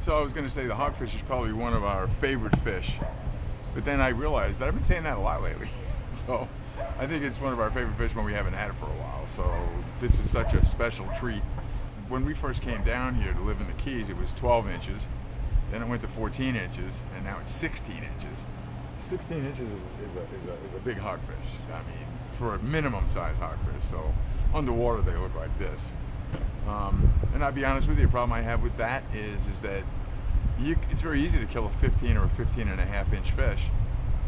So I was going to say the hogfish is probably one of our favorite fish, but then I realized that I've been saying that a lot lately. So I think it's one of our favorite fish when we haven't had it for a while. So this is such a special treat. When we first came down here to live in the Keys, it was 12 inches. Then it went to 14 inches, and now it's 16 inches. 16 inches is a big hogfish. I mean, for a minimum size hogfish. So underwater they look like this. And I'll be honest with you, the problem I have with that is that it's very easy to kill a 15 or a 15.5 inch fish,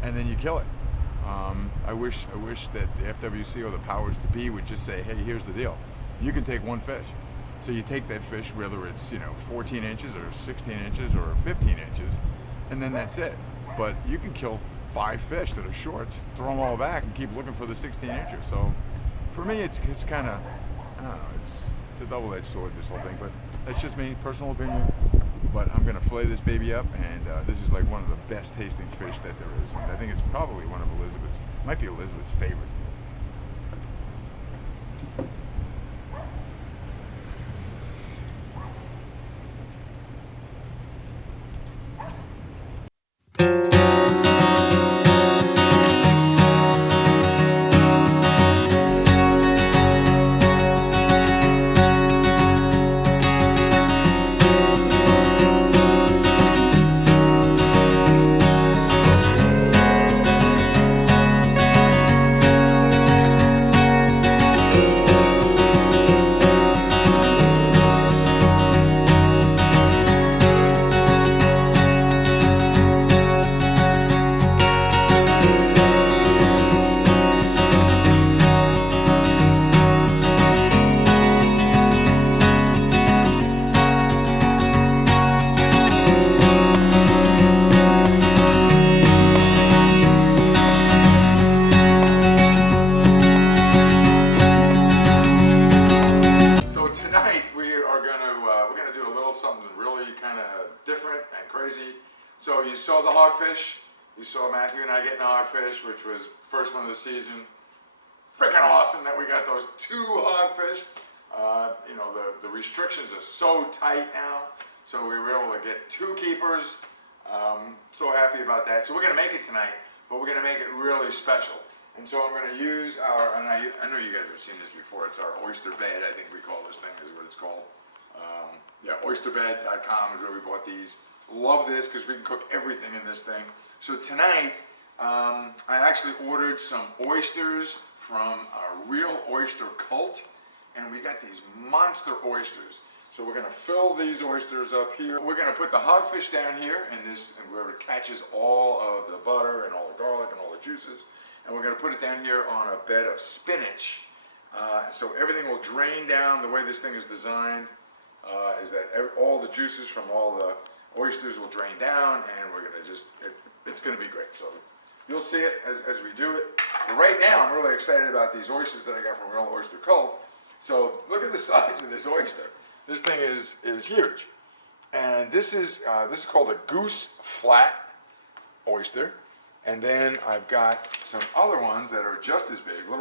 and then you kill it. I wish that the FWC or the powers to be would just say, hey, here's the deal. You can take one fish. So you take that fish, whether it's 14 inches or 16 inches or 15 inches, and then that's it. But you can kill 5 fish that are shorts, throw them all back, and keep looking for the 16 incher. So for me, it's kind of, I don't know, it's a double-edged sword, this whole thing. But that's just me, personal opinion. But I'm gonna fillet this baby up, and this is like one of the best tasting fish that there is. And I think it's probably one of Elizabeth's, might be Elizabeth's favorite. So you saw the hogfish, you saw Matthew and I getting the hogfish, which was the first one of the season. Freaking awesome that we got those 2 hogfish. The restrictions are so tight now, so we were able to get 2 keepers. So happy about that. So we're going to make it tonight, but we're going to make it really special. And so I'm going to use our, and I know you guys have seen this before, it's our oyster bed, I think we call this thing, is what it's called. Oysterbed.com is where we bought these. Love this because we can cook everything in this thing. So tonight, I actually ordered some oysters from our Real Oyster Cult, and we got these monster oysters. So we're going to fill these oysters up here. We're going to put the hogfish down here and where it catches all of the butter and all the garlic and all the juices. And we're going to put it down here on a bed of spinach. So everything will drain down. The way this thing is designed is that all the juices from all the oysters will drain down, and we're going to it's going to be great. So you'll see it as we do it. But right now, I'm really excited about these oysters that I got from Real Oyster Cult. So look at the size of this oyster. This thing is huge, and this is called a goose flat oyster. And then I've got some other ones that are just as big, a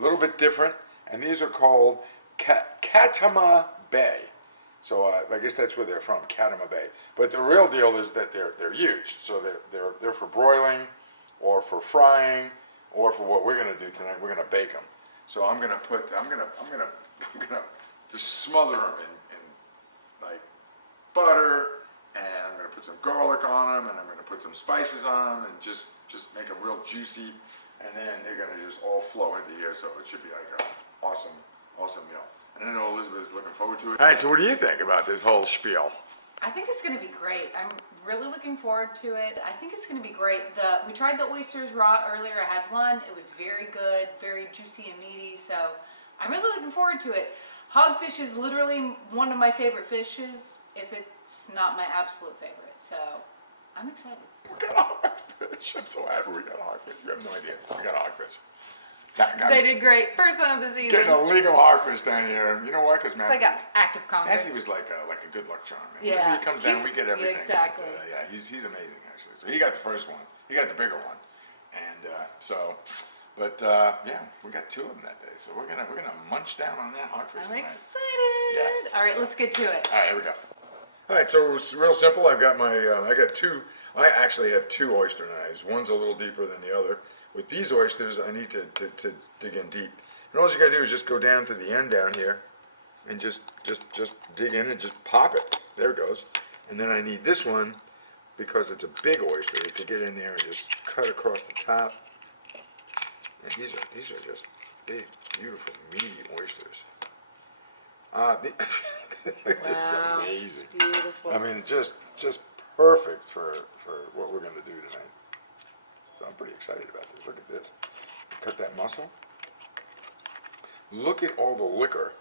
little bit different, and these are called Catama Bay. So I guess that's where they're from, Catama Bay. But the real deal is that they're huge. So they're for broiling, or for frying, or for what we're going to do tonight. We're going to bake them. So I'm gonna just smother them in like butter, and I'm gonna put some garlic on them, and I'm gonna put some spices on them, and just make them real juicy, and then they're gonna just all flow into here. So it should be like an awesome meal. And I know Elizabeth is looking forward to it. All right, so what do you think about this whole spiel? I think it's going to be great. I'm really looking forward to it. I think it's going to be great. We tried the oysters raw earlier. I had one. It was very good, very juicy and meaty. So I'm really looking forward to it. Hogfish is literally one of my favorite fishes, if it's not my absolute favorite. So I'm excited. We got a hogfish. I'm so happy we got a hogfish. You have no idea. We got a hogfish. They did great. First one of the season. Getting a legal hogfish down here. You know why? Because Matthew. It's like an act of Congress. Matthew was like a good luck charm. Yeah. When he comes down, we get everything. Yeah, exactly. But, yeah, he's amazing actually. So he got the first one. He got the bigger one, and yeah, we got two of them that day. So we're gonna munch down on that hogfish I'm tonight. excited. Yeah. All right, let's get to it. All right, here we go. All right, so it's real simple. I've got I actually have two oyster knives. One's a little deeper than the other. With these oysters, I need to dig in deep. And all you gotta do is just go down to the end down here, and just dig in and just pop it. There it goes. And then I need this one, because it's a big oyster, to get in there and just cut across the top. And these are just big, beautiful, meaty oysters. This is amazing. It's beautiful. I mean, just perfect for what we're going to do tonight. So I'm pretty excited about this. Look at this. Cut that muscle. Look at all the liquor.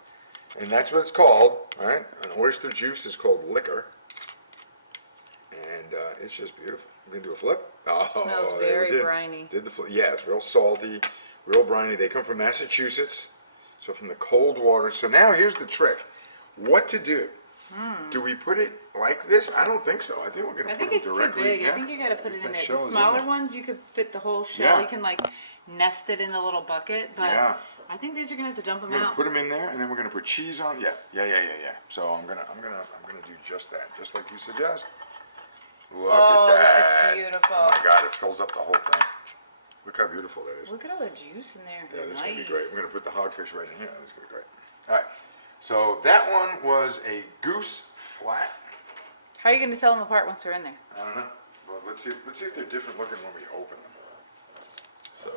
And that's what it's called, right? An oyster juice is called liquor. And it's just beautiful. You can do a flip. Oh, it smells very briny. Did the flip. Yeah, it's real salty, real briny. They come from Massachusetts, so from the cold water. So now here's the trick. What to do? Do we put it like this? I don't think so. I think we're going to put it directly. I think it's too big. Yeah. I think you got to put it in there. The shell is in smaller there. ones, you could fit the whole shell. Yeah. You can like nest it in a little bucket. But Yeah. I think these are going to have to dump them We're going out. to put them in there, and then we're going to put cheese on. Yeah. So I'm gonna do just that, just like you suggest. Look at that. That's beautiful. Oh my God, it fills up the whole thing. Look how beautiful that is. Look at all the juice in there. Yeah, this is nice. going to be great. We're going to put the hogfish right in here. This is going to be great. All right. So that one was a goose flat. How are you going to tell them apart once they're in there? I don't know. Well, let's see if they're different looking when we open them. So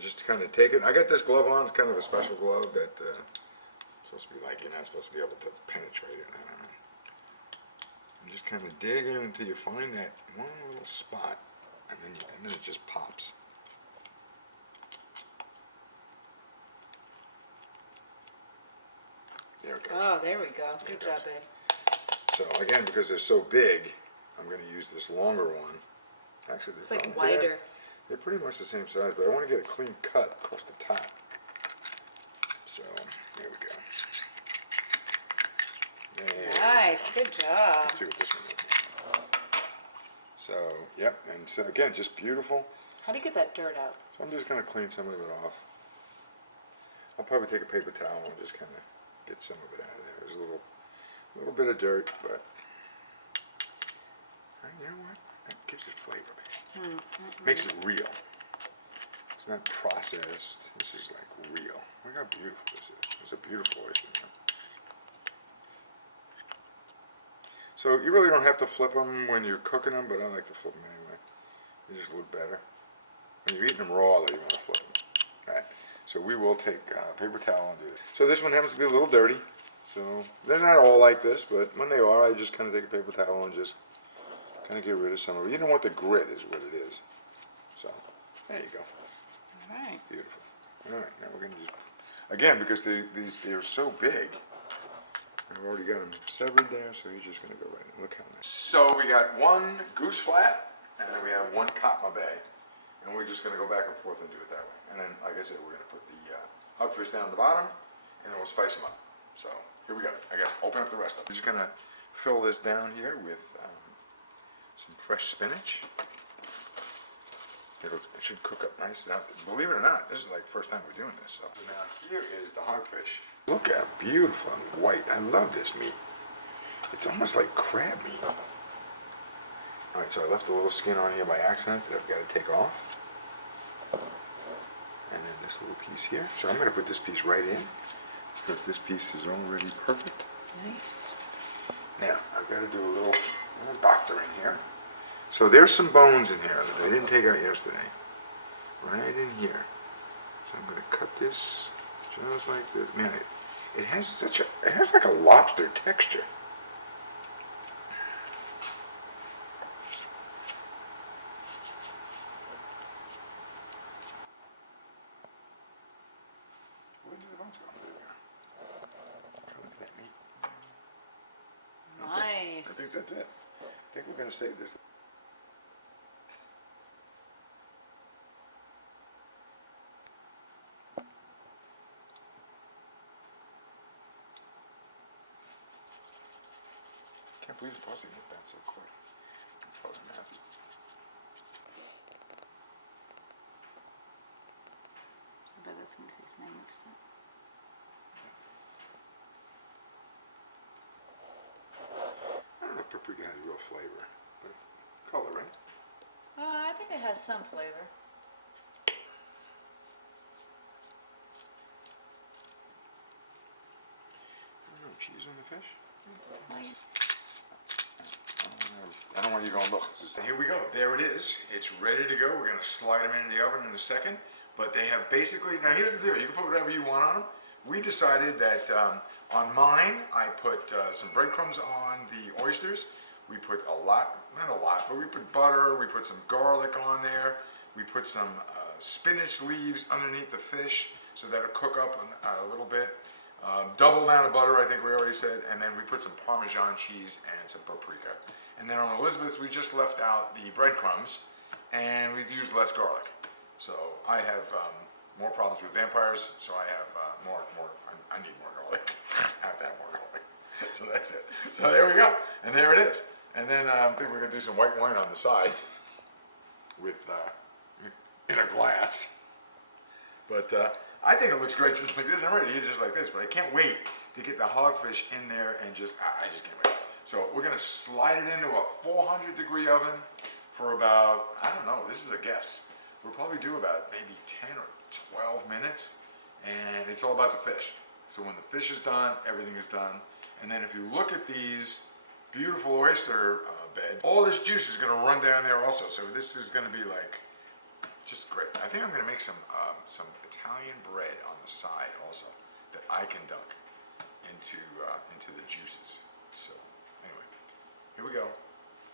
just kind of take it. I got this glove on. It's kind of a special glove that supposed to be like you're not supposed to be able to penetrate it. I don't know. And just kind of dig in until you find that one little spot, and then it just pops. There it goes. Oh, there we go. Good job, babe. So again, because they're so big, I'm going to use this longer one. Actually, It's like wider. They're pretty much the same size, but I want to get a clean cut across the top. So there we go. Nice. Good job. Let's see what this one is. So yep, and so again, just beautiful. How do you get that dirt out? So I'm just going to clean some of it off. I'll probably take a paper towel and just kind of get some of it out of there. There's a little bit of dirt, but you know what? That gives it flavor. Makes it real. It's not processed. This is like real. Look how beautiful this is. It's a beautiful oyster. So you really don't have to flip them when you're cooking them, but I like to flip them anyway. They just look better. When you're eating them raw, though, you want to flip them. All right. So we will take paper towel and do it. So this one happens to be a little dirty. So they're not all like this, but when they are, I just kind of take a paper towel and just kind of get rid of some of it. You don't want the grit is what it is. So there you go. All right. Beautiful. All right, now we're going to just, again, because they're so big, I've already got them severed there, so you're just going to go right in. Look how nice. So we got one goose flat, and then we have one Katma Bay, and we're just going to go back and forth and do it that way. And then, like I said, we're going to put the hogfish down at the bottom, and then we'll spice them up. So here we go. I got to open up the rest of them. We're just going to fill this down here with some fresh spinach. It should cook up nice. Now, believe it or not, this is like the first time we're doing this. So now here is the hogfish. Look how beautiful and white. I love this meat. It's almost like crab meat. All right, so I left a little skin on here by accident that I've got to take off. And then this little piece here. So I'm going to put this piece right in because this piece is already perfect. Nice. Now, I've got to do a little doctor in here. So there's some bones in here that I didn't take out yesterday. Right in here. So I'm going to cut this just like this. Man, it has it has like a lobster texture. Where did the bones go? There they are. Okay, Nice. I think that's it. I think we're going to save this. I can't believe the processing went bad so quick. That's probably not happy. I bet that's going to taste magnificent. I don't know if paprika has real flavor, but color, right? I think it has some flavor. I don't know, cheese on the fish? Nice. I don't want you going look. Here we go. There it is. It's ready to go. We're going to slide them into the oven in a second. But they have basically, now here's the deal. You can put whatever you want on them. We decided that on mine, I put some breadcrumbs on the oysters. We put a lot, not a lot, but we put butter. We put some garlic on there. We put some spinach leaves underneath the fish so that'll cook up a little bit. Double amount of butter, I think we already said, and then we put some Parmesan cheese and some paprika. And then on Elizabeth's, we just left out the breadcrumbs, and we used less garlic. So I have more problems with vampires, so I have I need more garlic. I have to have more garlic. So that's it. So there we go, and there it is. And then I think we're gonna do some white wine on the side with in a glass. But I think it looks great just like this. I'm ready to eat it just like this, but I can't wait to get the hogfish in there and I just can't wait. So we're gonna slide it into a 400-degree oven for about, I don't know, this is a guess. We'll probably do about maybe 10 or 12 minutes, and it's all about the fish. So when the fish is done, everything is done. And then if you look at these beautiful oyster beds, all this juice is gonna run down there also. So this is gonna be like, just great. I think I'm gonna make some Italian bread on the side also that I can dunk into the juices. So anyway, here we go.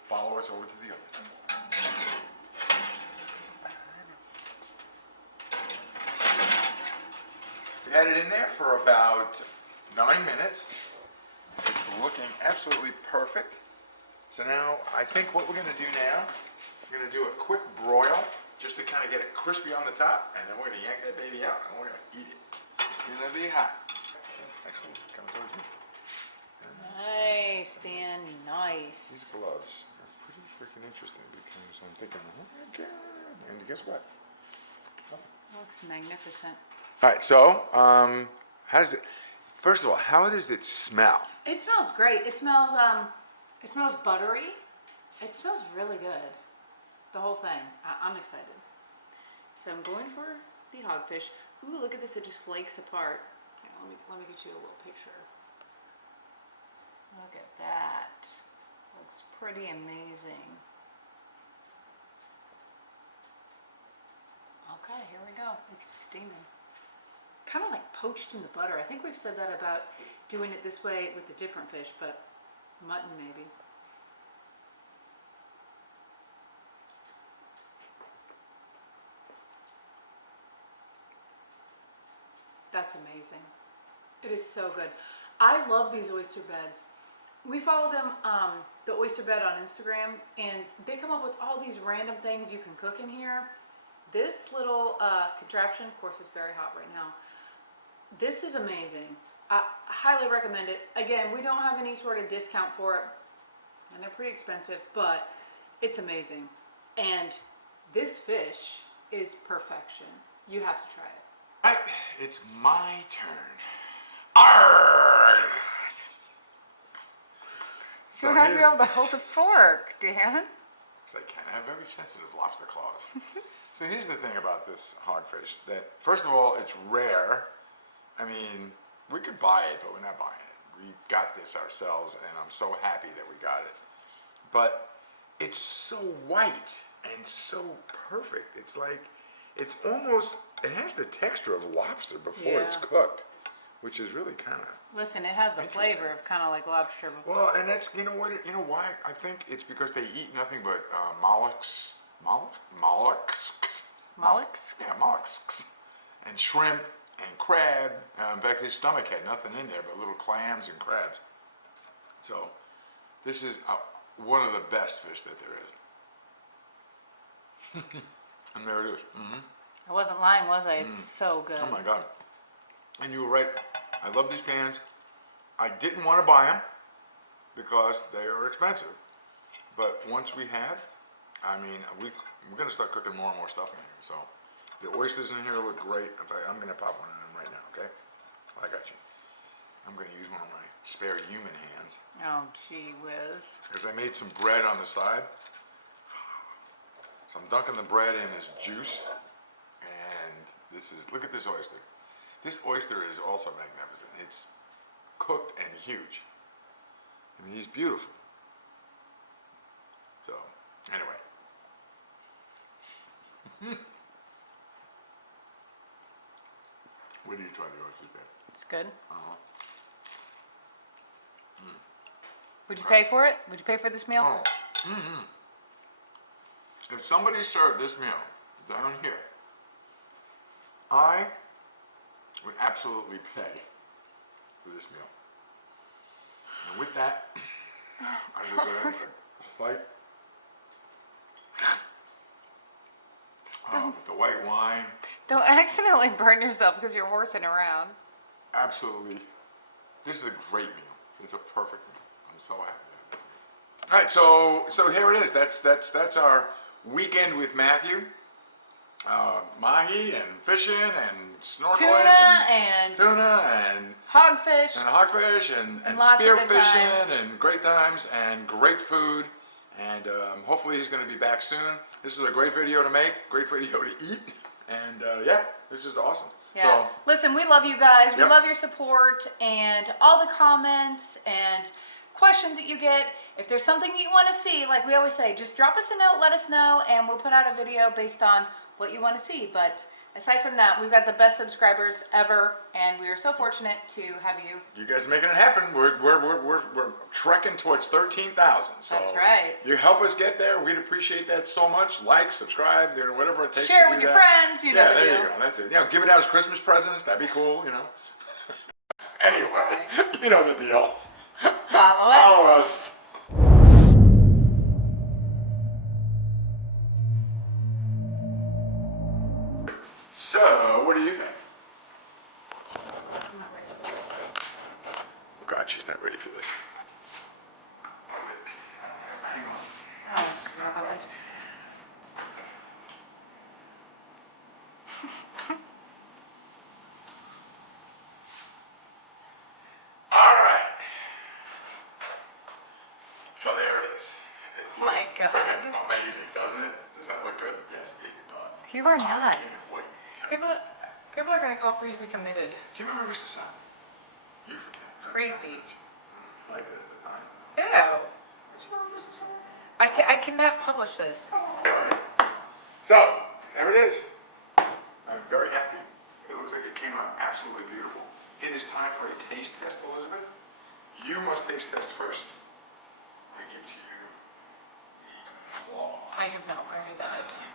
Follow us over to the oven. We had it in there for about 9 minutes. It's looking absolutely perfect. So now I think what we're gonna do now, we're gonna do a quick broil just to kind of get it crispy on the top, and then we're gonna yank that baby out and we're gonna eat it. It's gonna be hot. Actually, it's coming towards you. Nice, Dan. These Nice. gloves are pretty freaking interesting because I'm thinking, oh my god, and guess what? Looks magnificent. All right, so how does it? First of all, how does it smell? It smells great. It smells buttery. It smells really good. The whole thing. I'm excited. So I'm going for the hogfish. Ooh, look at this! It just flakes apart. Here, let me get you a little picture. Look at that. Looks pretty amazing. Okay, here we go. It's steaming. kind of like poached in the butter. I think we've said that about doing it this way with the different fish, but mutton maybe. That's amazing. It is so good. I love these oyster beds. We follow them, the oyster bed on Instagram, and they come up with all these random things you can cook in here. This little contraption, of course, it's very hot right now. This is amazing. I highly recommend it. Again, we don't have any sort of discount for it, and they're pretty expensive, but it's amazing. And this fish is perfection. You have to try it. All right, it's my turn. Arrgh! So You're not gonna be here's- able to hold the fork, Dan. Because I can. I have very sensitive lobster claws. So here's the thing about this hogfish. That first of all, it's rare. I mean, we could buy it, but we're not buying it. We got this ourselves, and I'm so happy that we got it. But it's so white and so perfect. It's like, it's almost, it has the texture of lobster before it's Yeah. cooked, which is really kind of. Listen, it has the Interesting. flavor of kind of like lobster. Well, and that's, you know what, you know why? I think it's because they eat nothing but mollusks. Mollusks? Mollusks? Yeah, mollusks. And shrimp and crab. In fact, his stomach had nothing in there but little clams and crabs. So, this is one of the best fish that there is. And there it is. Mm-hmm. I wasn't lying, was I? It's so good. Oh my God. And you were right. I love these pans. I didn't want to buy them because they are expensive. But once we have, I mean, we're going to start cooking more and more stuff in here. So the oysters in here look great. In fact, I'm going to pop one in them right now, okay? I got you. I'm going to use one of my spare human hands. Oh, gee whiz. Because I made some bread on the side. So I'm dunking the bread in this juice. And this is, look at this oyster. This oyster is also magnificent. It's cooked and huge. I mean, he's beautiful. So, anyway. Where do you try the oysters there? It's good. Uh-huh. Would you pay for it? Would you pay for this meal? Oh, if somebody served this meal down here, I would absolutely pay for this meal. And with that, I deserve a slight with the white wine. Don't accidentally burn yourself because you're horsing around. Absolutely. This is a great meal. It's a perfect meal. I'm so happy to have this meal. All right, so here it is. That's our weekend with Matthew. Mahi and fishing and snorkeling tuna and hogfish and lots of spear good fishing times. and great times and great food, and hopefully he's going to be back soon. This is a great video to make, great video to eat, and yeah, this is awesome. Yeah. So Listen, we love you guys. We Yep. love your support and all the comments and questions that you get. If there's something that you want to see, like we always say, just drop us a note, let us know, and we'll put out a video based on what you want to see. But aside from that, we've got the best subscribers ever, and we are so fortunate to have you. you guys are making it happen. We're trekking towards 13,000. So That's right. You help us get there. We'd appreciate that so much. Like, subscribe, whatever it takes. Share to with do your that. friends, you know Yeah, the there deal. you go. That's it. Give it out as Christmas presents. That'd be cool. Anyway, you know the deal. Follow it. Follow us. So, what do you think? Oh God, she's not ready for this. All right. So there it is. It My looks God. freaking amazing, doesn't it? Does that look good? Yes, it does. You are I nuts. can't wait. People are going to call for you to be committed. Do you remember Susan? You forget. Creepy. Like it at the time. Ew. Do you remember Susan? I cannot publish this. So, there it is. I'm very happy. It looks like it came out out absolutely beautiful. It is time for a taste test, Elizabeth. You must taste test first. I give to you the claw. I have not learned that.